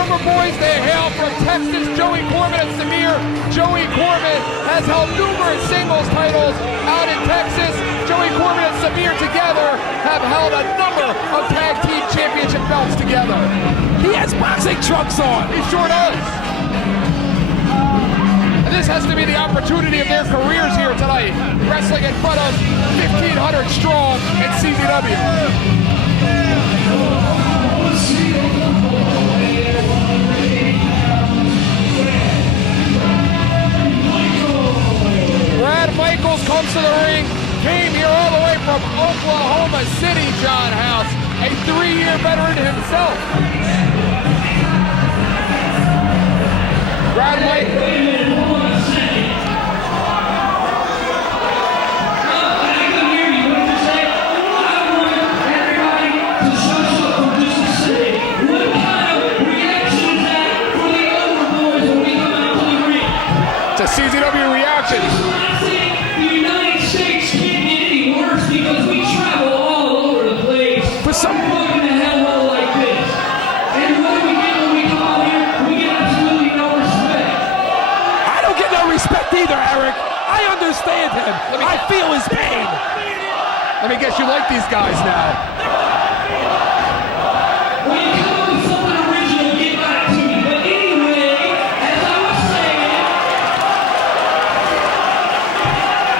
Over boys, they hail from Texas, Joey Corman and Samir. Joey Corman has held numerous singles titles out in Texas. Joey Corman and Samir together have held a number of tag team championship belts together. He has boxing trunks on. He sure does. And this has to be the opportunity of their careers here tonight, wrestling in front of 1,500 strong in CZW. Brad Michaels comes to the ring, came here all the way from Oklahoma City, John House, a 3-year veteran himself. Brad Michaels. It's a CZW reaction. The United States can't get any worse because we travel all over the place. For some fucking the hell well like this. And what do we get when we come out here? We get absolutely no respect. I don't get no respect either, Eric. I understand him. I feel his pain. Let me guess, you like these guys now. When you come up with something original, get back to me. But anyway, as I was saying,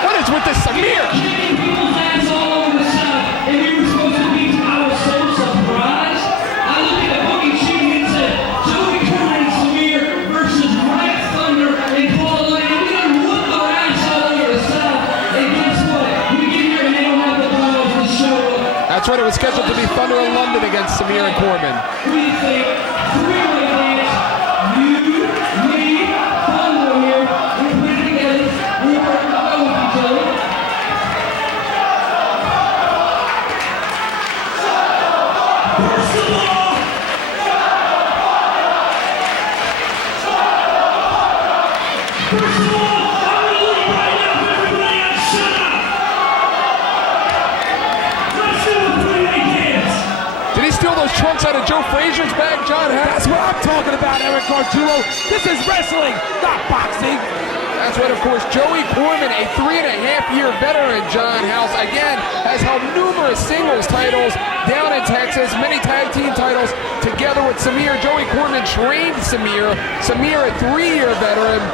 What is with this Samir? kicking people's ass all over the South, and we were supposed to be. I was so surprised. I looked at the booking sheet and it said Joey Corman and Samir versus Riot Thunder and Paul Lane. We done whooped their ass all over the South. And guess what? We get here and they don't have the balls to show up. That's right, it was scheduled to be Thunder in London against Samir and Corman. We think three-way dance. You, me, Thunder here. We put it together. We work well with each other. First of all, I'm gonna look right now for everybody and shut up. Let's do a three-way dance. Did he steal those trunks out of Joe Frazier's bag, John House? That's what I'm talking about, Eric Gargiulo. This is wrestling, not boxing. That's right, of course, Joey Corman, a 3.5-year veteran, John House, again, has held numerous singles titles down in Texas, many tag team titles together with Samir. Joey Corman trained Samir. Samir, a 3-year veteran.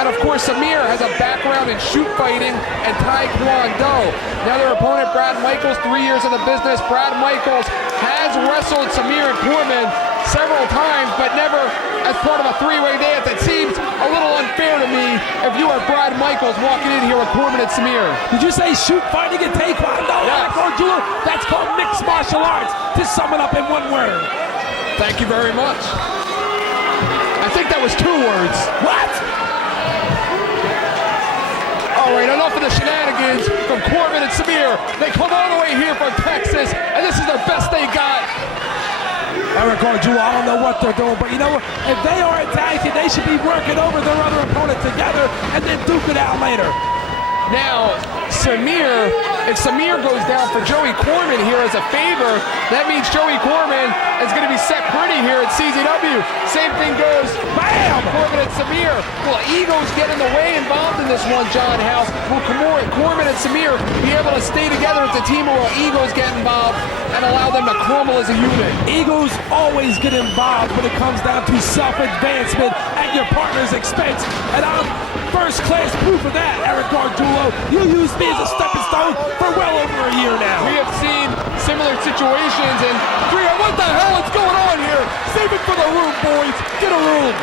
And of course, Samir has a background in shoot fighting and Taekwondo. Now their opponent, Brad Michaels, 3 years in the business. Brad Michaels has wrestled Samir and Corman several times, but never as part of a 3-way dance. It seems a little unfair to me if you are Brad Michaels walking in here with Corman and Samir. Did you say shoot fighting and taekwondo, Eric Gargiulo? That's called mixed martial arts, to sum it up in one word. Thank you very much. I think that was 2 words. What? All right, enough of the shenanigans from Corman and Samir. They come all the way here from Texas, and this is the best they got. Eric Gargiulo, I don't know what they're doing, but you know what? If they are a tag team, they should be working over their other opponent together and then duke it out later. Now, Samir, if Samir goes down for Joey Corman here as a favor, that means Joey Corman is going to be set pretty here at CZW. Same thing goes, bam, Corman and Samir. Will egos get in the way involved in this one, John House? Will Corman and Samir be able to stay together as a team, or will egos get involved and allow them to crumble as a unit? Egos always get involved when it comes down to self-advancement at your partner's expense. And I'm first-class proof of that, Eric Gargiulo. You used me as a stepping stone for well over a year now. We have seen similar situations, and what the hell is going on here? Save it for the room, boys. Get a room.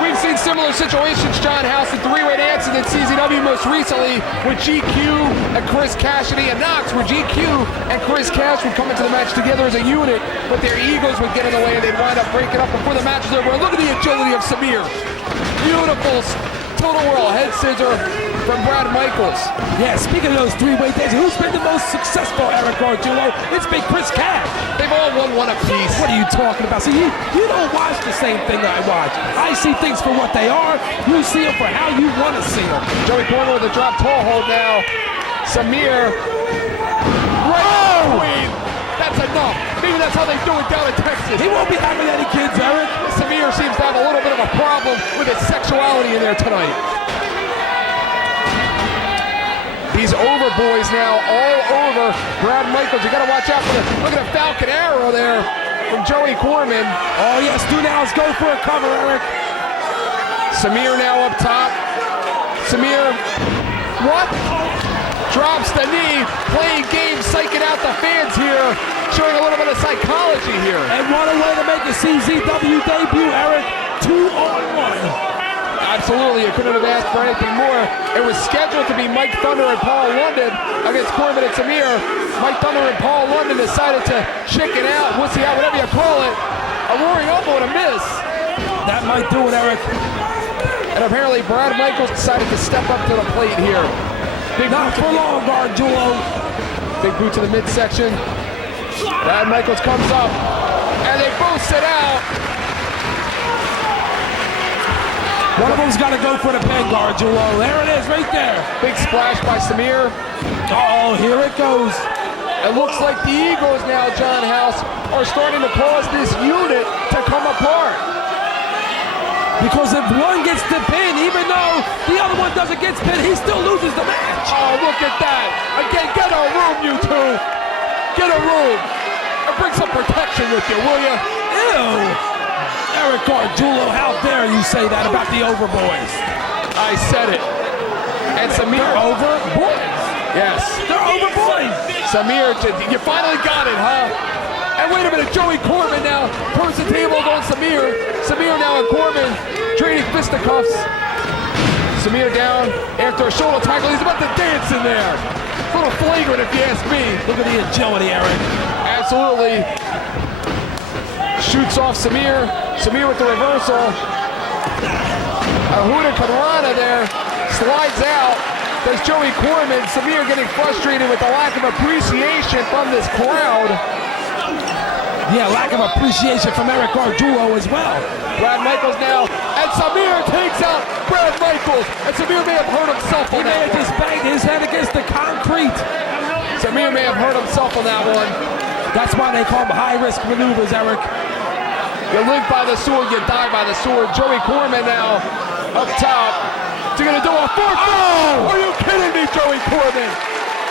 We've seen similar situations, John House, in 3-way dances at CZW, most recently with GQ and Chris Cassidy and Knox, where GQ and Chris Cash would come into the match together as a unit, but their egos would get in the way and they'd wind up breaking up before the match was over. And look at the agility of Samir. Beautiful total whirl head scissor from Brad Michaels. Yeah, speaking of those 3-way dances, who's been the most successful, Eric Gargiulo? It's been Chris Cash. They've all won one apiece. What are you talking about? See, you don't watch the same thing I watch. I see things for what they are. You see them for how you want to see them. Joey Corman with a drop toe hold now. Samir. Right. Oh! That's a enough. Maybe that's how they do it down in Texas. He won't be having any kids, Eric. Samir seems to have a little bit of a problem with his sexuality in there tonight. These over boys now all over Brad Michaels. You got to watch out for the, look at the Falcon arrow there from Joey Corman. Oh, yes, do now is go for a cover, Eric. Samir now up top. Samir, what? Drops the knee, playing games, psyching out the fans here, showing a little bit of psychology here. And what a way to make a CZW debut, Eric. 2-on-1. Absolutely, you couldn't have asked for anything more. It was scheduled to be Mike Thunder and Paul London against Corman and Samir. Mike Thunder and Paul London decided to chicken out, wussy out, whatever you call it. A roaring elbow and a miss. That might do it, Eric. And apparently Brad Michaels decided to step up to the plate here. Big Not for long, Gargiulo. Big boot to the midsection. Brad Michaels comes up, and they both sit out. One of them's got to go for the pin, Gargiulo. There it is, right there. Big splash by Samir. Uh-oh, here it goes. It looks like the Eagles now, John House, are starting to cause this unit to come apart. Because if one gets the pin, even though the other one doesn't get pinned, he still loses the match. Oh, look at that. Again, get a room, you two. Get a room. And bring some protection with you, will you? Ew. Eric Gargiulo, how dare you say that about the Overboys? I said it. And Samir. They're Overboys. Yes. They're Overboys. Samir, you finally got it, huh? And wait a minute, Joey Corman now turns the tables on Samir. Samir now and Corman trading fisticuffs. Samir down after a shoulder tackle. He's about to dance in there. A little flagrant if you ask me. Look at the agility, Eric. Absolutely. Shoots off Samir. Samir with the reversal. A Hurricanrana there. Slides out. There's Joey Corman. Samir getting frustrated with the lack of appreciation from this crowd. Yeah, lack of appreciation from Eric Gargiulo as well. Brad Michaels now, and Samir takes out Brad Michaels. And Samir may have hurt himself on that one. He may have just banged his head against the concrete. Samir may have hurt himself on that one. That's why they call them high-risk maneuvers, Eric. You live by the sword, you die by the sword. Joey Corman now up top. Is he gonna do a 4-4? Oh! Are you kidding me, Joey Corman?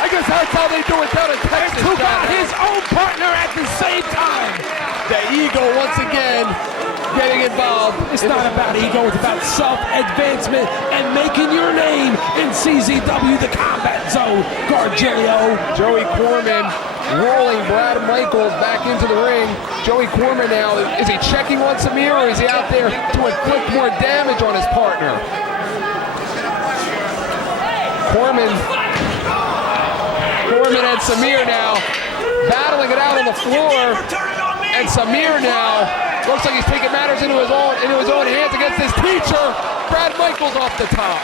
I guess that's how they do it down in Texas. Took out his own partner at the same time. The ego once again getting involved. It's not about ego, it's about self-advancement and making your name in CZW, the combat zone. Gargiulo. Joey Corman rolling Brad Michaels back into the ring. Joey Corman now, is he checking on Samir or is he out there to inflict more damage on his partner? Corman and Samir now battling it out on the floor. And Samir now looks like he's taking matters into his own hands against his teacher. Brad Michaels off the top.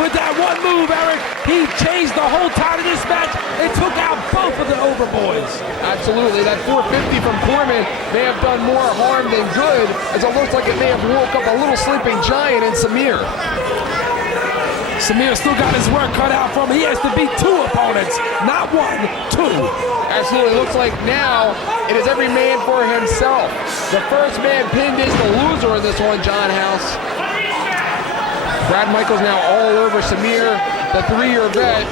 With that one move, Eric, he changed the whole tide of this match and took out both of the Overboys. Absolutely. That 450 from Corman may have done more harm than good, as it looks like it may have woke up a little sleeping giant in Samir. Samir still got his work cut out for him. He has to beat two opponents, not one, two. Absolutely. Looks like now it is every man for himself. The first man pinned is the loser in this one, John House. Brad Michaels now all over Samir, the 3-year vet,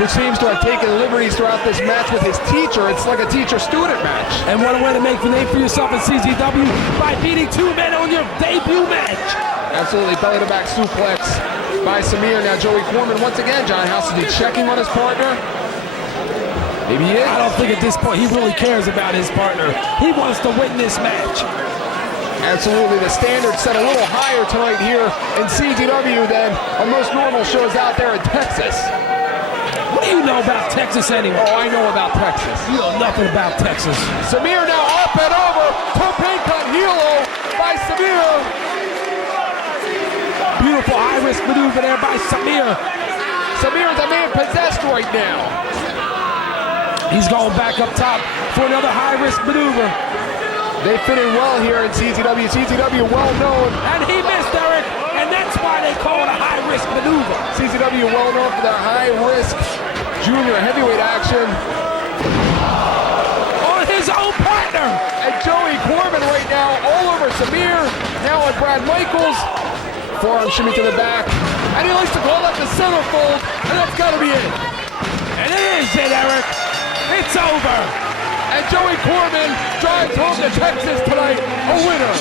who seems to have taken liberties throughout this match with his teacher. It's like a teacher-student match. And what a way to make the name for yourself in CZW by beating two men on your debut match. Absolutely, belly-to-back suplex by Samir. Now Joey Corman once again, John House, is he checking on his partner? Maybe he is. I don't think at this point he really cares about his partner. He wants to win this match. Absolutely, the standard set a little higher tonight here in CZW than on most normal shows out there in Texas. What do you know about Texas anyway? Oh, I know about Texas. You know nothing about Texas. Samir now up and over. Toe cut heel by Samir. Beautiful high-risk maneuver there by Samir. Samir is a man possessed right now. He's going back up top for another high-risk maneuver. They fit in well here in CZW. CZW well known. And he missed, Eric. And that's why they call it a high-risk maneuver. CZW well known for their high-risk junior heavyweight action. his own partner. And Joey Corman right now all over Samir, now on Brad Michaels. Forearm shimmy to the back. And he likes to call that the centerfold, and that's got to be it. And it is it, Eric. It's over. And Joey Corman drives home to Texas tonight, a winner.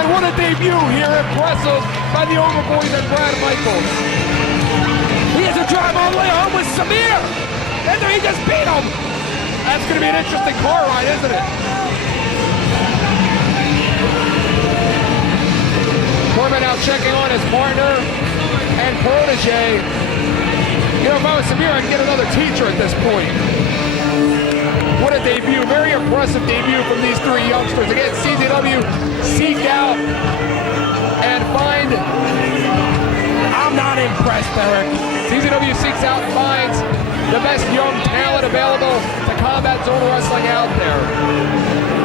And what a debut here, impressive by the Overboys and Brad Michaels. He has to drive all the way home with Samir. And then he just beat him. That's going to be an interesting car ride, isn't it? Corman out checking on his partner and protege. You know, if I was Samir, I'd get another teacher at this point. What a debut, very impressive debut from these three youngsters. Again, CZW seek out and find. I'm not impressed, Eric. CZW seeks out and finds the best young talent available to combat zone wrestling out there.